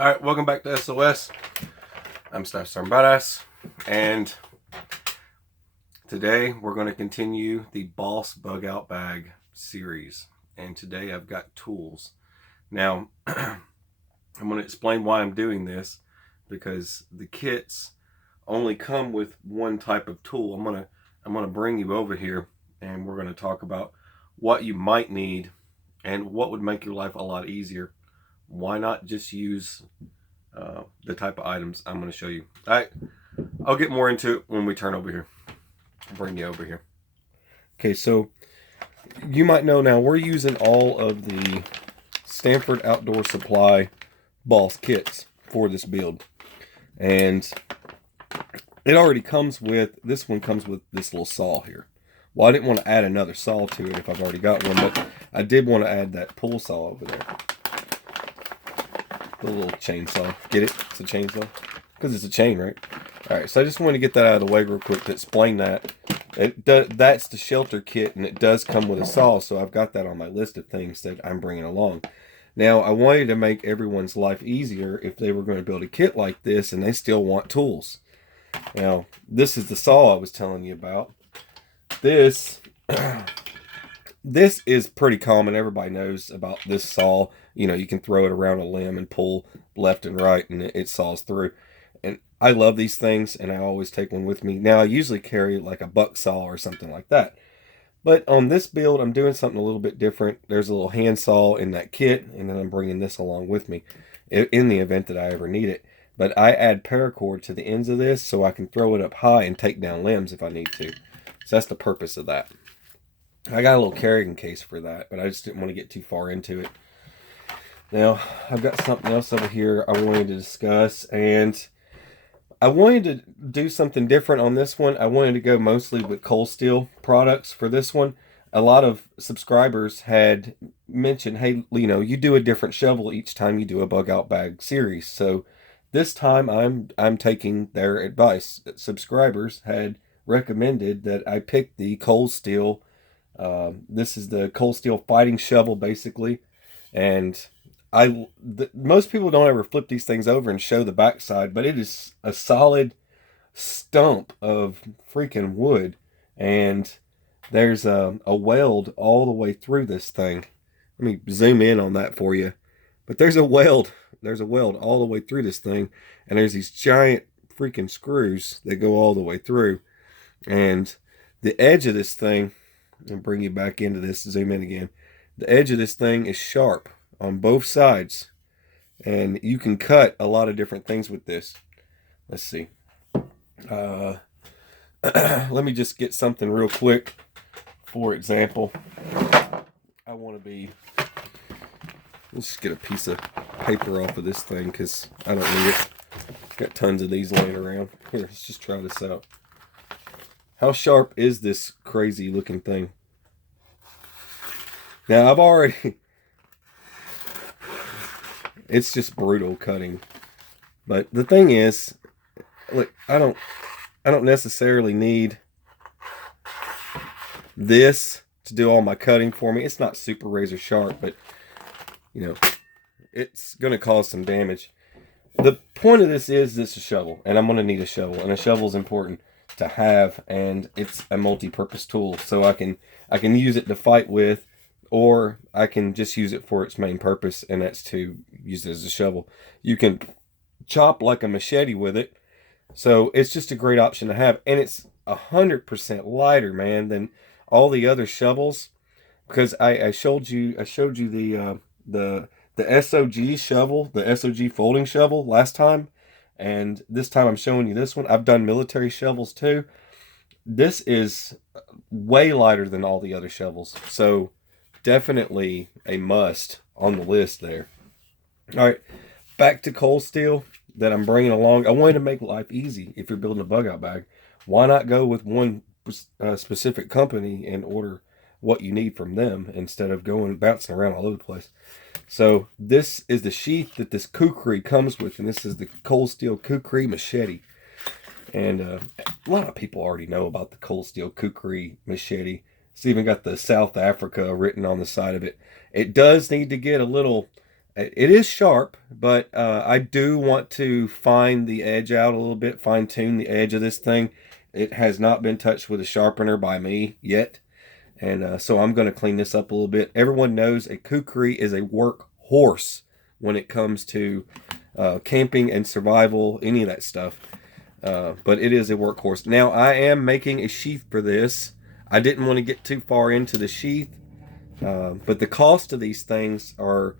Alright, welcome back to SOS. I'm Storm B.O.S.S. and today we're going to continue the B.O.S.S bug out bag series. And today I've got tools. Now, I'm going to explain why I'm doing this, because the kits only come with one type of tool. I'm going to bring you over here and we're going to talk about what you might need and what would make your life a lot easier. Why not just use the type of items I'm going to show you? I'll get more into it when we turn over here. I'll bring you over here. Okay, so you might know now we're using all of the Stanford Outdoor Supply B.O.S.S kits for this build. And it already comes with, this one comes with this little saw here. Well, I didn't want to add another saw to it if I've already got one, but I did want to add that pull saw over there. The little chainsaw. Get it? It's a chainsaw? Because it's a chain, right? Alright, so I just wanted to get that out of the way real quick to explain that. That's the shelter kit, and it does come with a saw, so I've got that on my list of things that I'm bringing along. Now, I wanted to make everyone's life easier if they were going to build a kit like this and they still want tools. Now, this is the saw I was telling you about. This is pretty common. Everybody knows about this saw. You know, you can throw it around a limb and pull left and right, and it saws through. And I love these things, and I always take one with me. Now, I usually carry like a buck saw or something like that. But on this build, I'm doing something a little bit different. There's a little hand saw in that kit, and then I'm bringing this along with me in the event that I ever need it. But I add paracord to the ends of this so I can throw it up high and take down limbs if I need to. So that's the purpose of that. I got a little carrying case for that, but I just didn't want to get too far into it. Now, I've got something else over here I wanted to discuss, and I wanted to do something different on this one. I wanted to go mostly with cold steel products for this one. A lot of subscribers had mentioned, hey, you know, you do a different shovel each time you do a bug out bag series. So this time I'm taking their advice. Subscribers had recommended that I pick the cold steel. This is the cold steel fighting shovel, basically, and most people don't ever flip these things over and show the backside, but it is a solid stump of freaking wood, and there's a weld all the way through this thing. Let me zoom in on that for you. But there's a weld all the way through this thing, and there's these giant freaking screws that go all the way through, and the edge of this thing, I'll bring you back into this, zoom in again. The edge of this thing is sharp on both sides, and you can cut a lot of different things with this. Let's see. Let me just get something real quick. For example, let's just get a piece of paper off of this thing because I don't need it. Got tons of these laying around. Here, let's just try this out. How sharp is this crazy looking thing? Now, it's just brutal cutting. But the thing is, look, I don't necessarily need this to do all my cutting for me. It's not super razor sharp, but you know, it's going to cause some damage. The point of this is a shovel, and I'm going to need a shovel, and a shovel is important to have, and it's a multi-purpose tool, so I can use it to fight with, or I can just use it for its main purpose, and that's to use it as a shovel. You can chop like a machete with it, so it's just a great option to have, and it's 100% lighter, man, than all the other shovels, because I showed you the SOG shovel, the SOG folding shovel last time, and this time I'm showing you this one. I've done military shovels too. This is way lighter than all the other shovels, so definitely a must on the list there. All right, back to cold steel that I'm bringing along. I wanted to make life easy. If you're building a bug out bag, why not go with one specific company and order what you need from them instead of bouncing around all over the place? So this is the sheath that this Kukri comes with, and this is the cold steel Kukri machete. And a lot of people already know about the cold steel Kukri machete. It's even got the South Africa written on the side of it. It does need to get a little It is sharp, but I do want to fine the edge out a little bit, fine tune the edge of this thing. It has not been touched with a sharpener by me yet. And so I'm going to clean this up a little bit. Everyone knows a kukri is a work horse when it comes to camping and survival, any of that stuff. But it is a workhorse. Now, I am making a sheath for this. I didn't want to get too far into the sheath, but the cost of these things are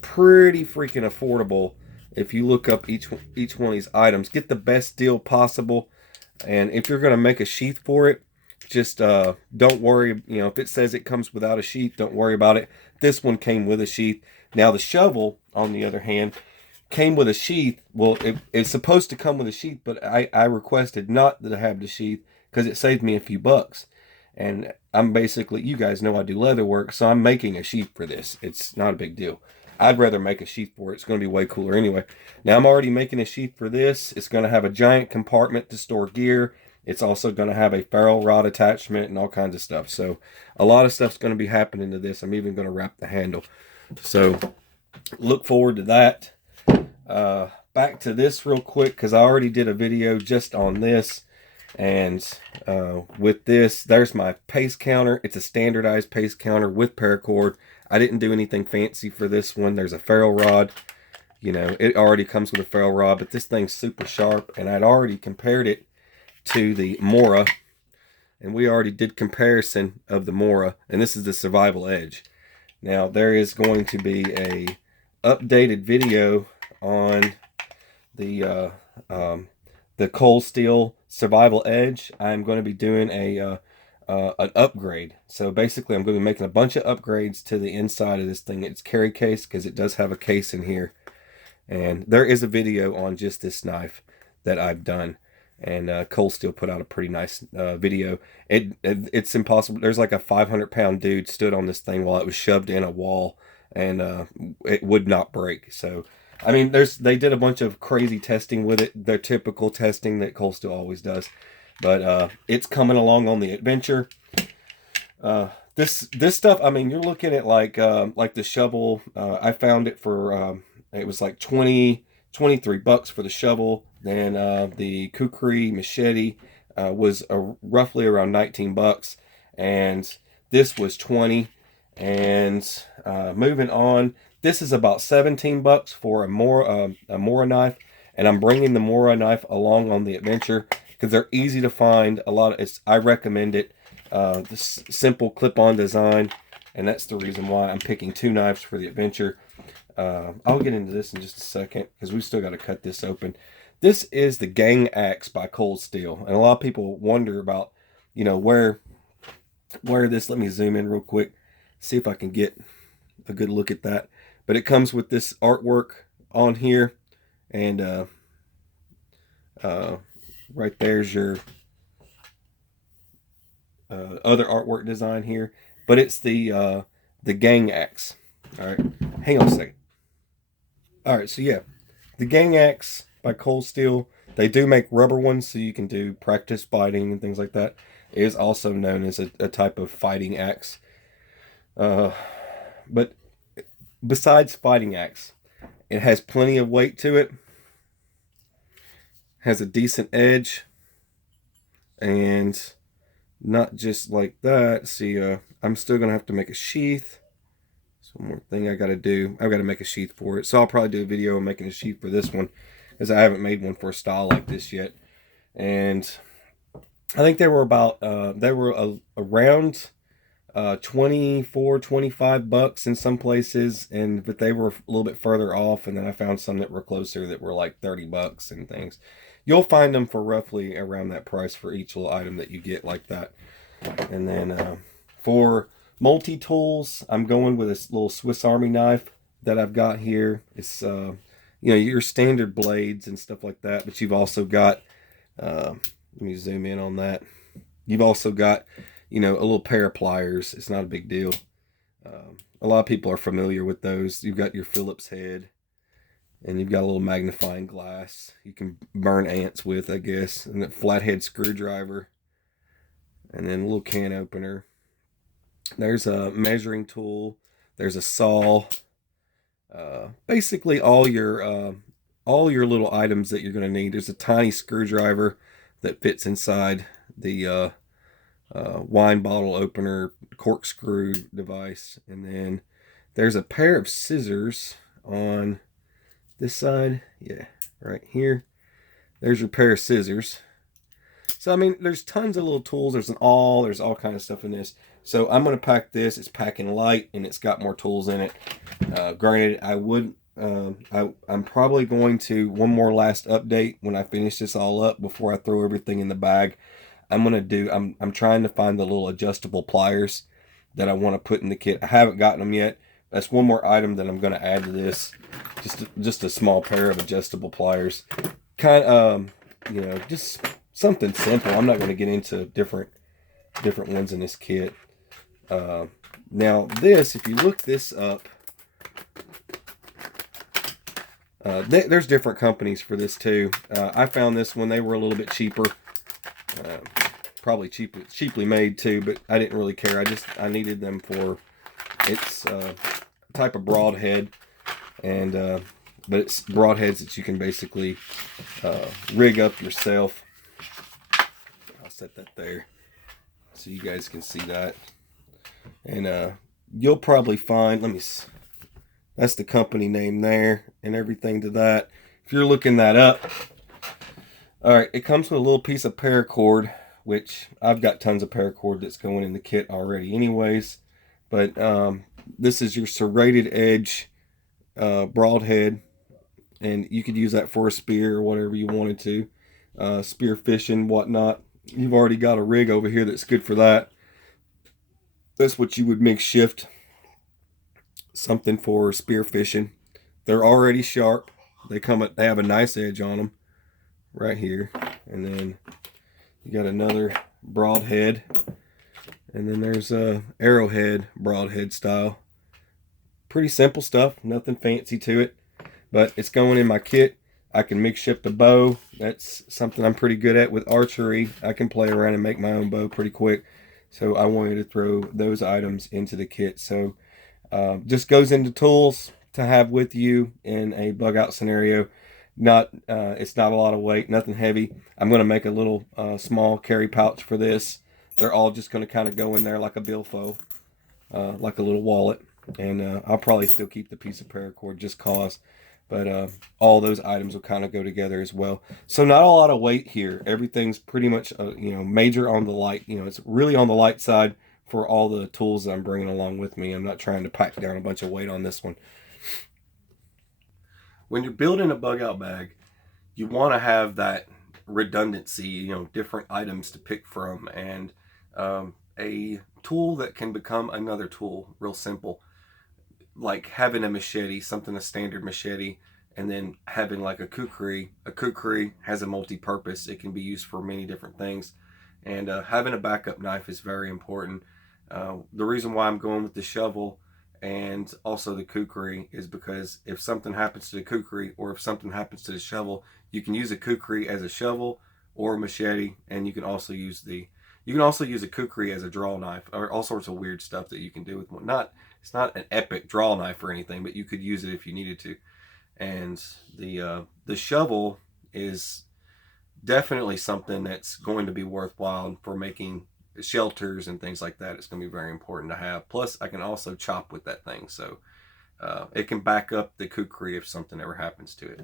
pretty freaking affordable. If you look up each one of these items, get the best deal possible. And if you're going to make a sheath for it, just don't worry. You know, if it says it comes without a sheath, don't worry about it. This one came with a sheath. Now the shovel, on the other hand, came with a sheath. Well, it's supposed to come with a sheath, but I requested not to have the sheath because it saved me a few bucks. And I'm basically, you guys know I do leather work, so I'm making a sheath for this. It's not a big deal. I'd rather make a sheath for it. It's going to be way cooler anyway. Now I'm already making a sheath for this. It's going to have a giant compartment to store gear. It's also going to have a ferrule rod attachment and all kinds of stuff. So a lot of stuff's going to be happening to this. I'm even going to wrap the handle. So look forward to that. Back to this real quick, because I already did a video just on this. And with this, there's my pace counter. It's a standardized pace counter with paracord. I didn't do anything fancy for this one. There's a ferrule rod. You know, it already comes with a ferrule rod, but this thing's super sharp. And I'd already compared it to the Mora. And we already did comparison of the Mora. And this is the Survival Edge. Now, there is going to be a updated video on the Cold Steel Survival Edge. I'm going to be doing an upgrade. So basically, I'm going to be making a bunch of upgrades to the inside of this thing. It's carry case, because it does have a case in here. And there is a video on just this knife that I've done. And Cold Steel put out a pretty nice video. It's impossible. There's like a 500-pound dude stood on this thing while it was shoved in a wall, and it would not break. So, I mean, they did a bunch of crazy testing with it. Their typical testing that Cold Steel always does. But it's coming along on the adventure. This stuff, I mean, you're looking at like the shovel. I found it for it was like 23 bucks for the shovel. Then the Kukri machete was roughly around 19 bucks, and this was 20. And moving on, this is about 17 bucks for a Mora knife, and I'm bringing the Mora knife along on the adventure because they're easy to find. I recommend it. This simple clip-on design, and that's the reason why I'm picking two knives for the adventure. I'll get into this in just a second because we still got to cut this open. This is the Gang Axe by Cold Steel, and a lot of people wonder about, you know, where this. Let me zoom in real quick, see if I can get a good look at that. But it comes with this artwork on here, and right there's your other artwork design here. But it's the Gang Axe. All right, hang on a second. All right, so yeah, the Gang Axe by Cold Steel. They do make rubber ones, so you can do practice fighting and things like that. It is also known as a type of fighting axe. But besides fighting axe, it has plenty of weight to it. Has a decent edge. And not just like that. See, I'm still going to have to make a sheath. So one more thing I got to do. I've got to make a sheath for it. So I'll probably do a video on making a sheath for this one, because I haven't made one for a style like this yet. And I think they were about around 24, 25 bucks in some places, but they were a little bit further off. And then I found some that were closer that were like 30 bucks and things. You'll find them for roughly around that price for each little item that you get like that. And then for multi-tools, I'm going with this little Swiss Army knife that I've got here. It's you know, your standard blades and stuff like that, but you've also got let me zoom in on that. You've also got, you know, a little pair of pliers. It's not a big deal. A lot of people are familiar with those. You've got your Phillips head, and you've got a little magnifying glass you can burn ants with, I guess, and a flathead screwdriver, and then a little can opener. There's a measuring tool. There's a saw. basically all your little items that you're going to need. There's a tiny screwdriver that fits inside the wine bottle opener corkscrew device, and then there's a pair of scissors on this side. Yeah, right here. There's your pair of scissors. So I mean, there's tons of little tools. There's all kind of stuff in this. So I'm gonna pack this. It's packing light and it's got more tools in it. Granted, I'm probably going to one more last update when I finish this all up before I throw everything in the bag. I'm trying to find the little adjustable pliers that I want to put in the kit. I haven't gotten them yet. That's one more item that I'm going to add to this. Just a small pair of adjustable pliers. Just something simple. I'm not going to get into different ones in this kit. Now this, if you look this up, there's different companies for this too. I found this one. They were a little bit cheaper. Probably cheaply made too, but I didn't really care. I needed them for it's a type of broadhead, and but it's broadheads that you can basically rig up yourself. I'll set that there so you guys can see that, and you'll probably find. That's the company name there and everything to that. If you're looking that up, all right, it comes with a little piece of paracord, which I've got tons of paracord that's going in the kit already anyways. But this is your serrated edge broadhead, and you could use that for a spear or whatever you wanted to. Spear fishing, whatnot. You've already got a rig over here that's good for that. That's what you would makeshift something for spear fishing. They're already sharp. They have a nice edge on them right here. And then you got another broadhead, and then there's a arrowhead broadhead style. Pretty simple stuff, nothing fancy to it, but it's going in my kit. I can makeshift a bow. That's something I'm pretty good at with archery. I can play around and make my own bow pretty quick, so I wanted to throw those items into the kit. So just goes into tools to have with you in a bug out scenario. It's not a lot of weight, nothing heavy. I'm going to make a little small carry pouch for this. They're all just going to kind of go in there like a billfold, like a little wallet. And I'll probably still keep the piece of paracord just cause. But all those items will kind of go together as well. So not a lot of weight here. Everything's pretty much major on the light. It's really on the light side for all the tools that I'm bringing along with me. I'm not trying to pack down a bunch of weight on this one. When you're building a bug out bag, you want to have that redundancy, different items to pick from, and a tool that can become another tool. Real simple, like having a machete, a standard machete, and then having like a kukri. A kukri has a multi-purpose. It can be used for many different things, and having a backup knife is very important. The reason why I'm going with the shovel and also the kukri is because if something happens to the kukri, or if something happens to the shovel, you can use a kukri as a shovel or a machete, and you can also use a kukri as a draw knife, or all sorts of weird stuff that you can do with one. It's not an epic draw knife or anything, but you could use it if you needed to. And the shovel is definitely something that's going to be worthwhile for making shelters and things like that. It's going to be very important to have. Plus, I can also chop with that thing, so it can back up the kukri if something ever happens to it.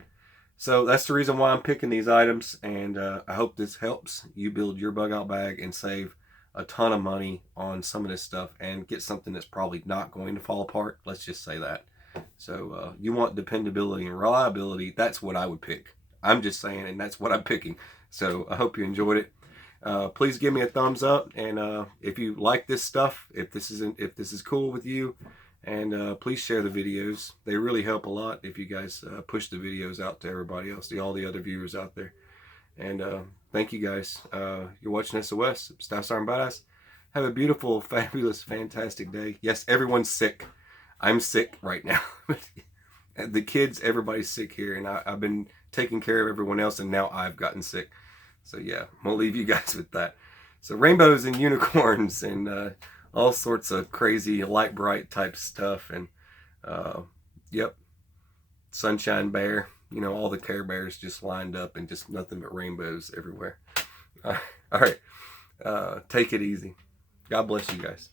So that's the reason why I'm picking these items, and I hope this helps you build your bug out bag and save a ton of money on some of this stuff and get something that's probably not going to fall apart. Let's just say that. So you want dependability and reliability. That's what I would pick. I'm just saying, and that's what I'm picking. So I hope you enjoyed it. Please give me a thumbs up, and if you like this stuff, if this is cool with you, and please share the videos. They really help a lot if you guys push the videos out to everybody else, all the other viewers out there. And thank you guys. You're watching SOS, Style Star and Badass. Have a beautiful, fabulous, fantastic day. Yes, everyone's sick. I'm sick right now. The kids, everybody's sick here, and I've been taking care of everyone else, and now I've gotten sick. So yeah, I'm going to leave you guys with that. So rainbows and unicorns and all sorts of crazy light bright type stuff. And yep, Sunshine Bear. You know, all the Care Bears just lined up and just nothing but rainbows everywhere. All right. Take it easy. God bless you guys.